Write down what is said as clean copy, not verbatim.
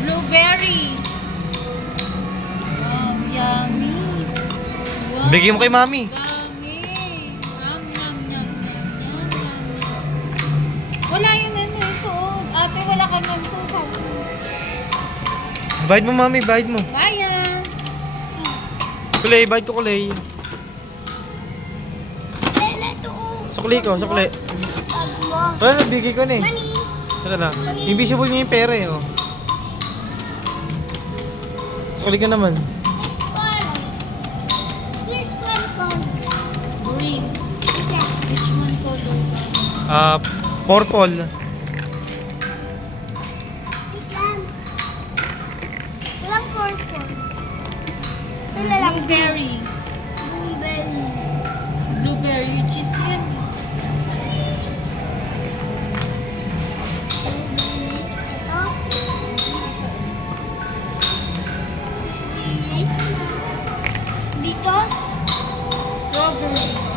Blueberry. Wow, yummy. Wow. Bigyan mo kay mami. Yummy. Yum, yum, yum, yum, yum, yum. Wala yung ano ito. Ate, wala ka nang to. Bayad mo mami, bayad mo. Bayan. Kulay, bayad ko kulay. Sukli ko, sukli. Wala na, bigay ko na eh. Ito na. Invisible niya yung pera eh. Oh. Sukli ka naman. Green. Which one color? Purple. Blueberry. Blueberry, which is yan. Because Strawberry.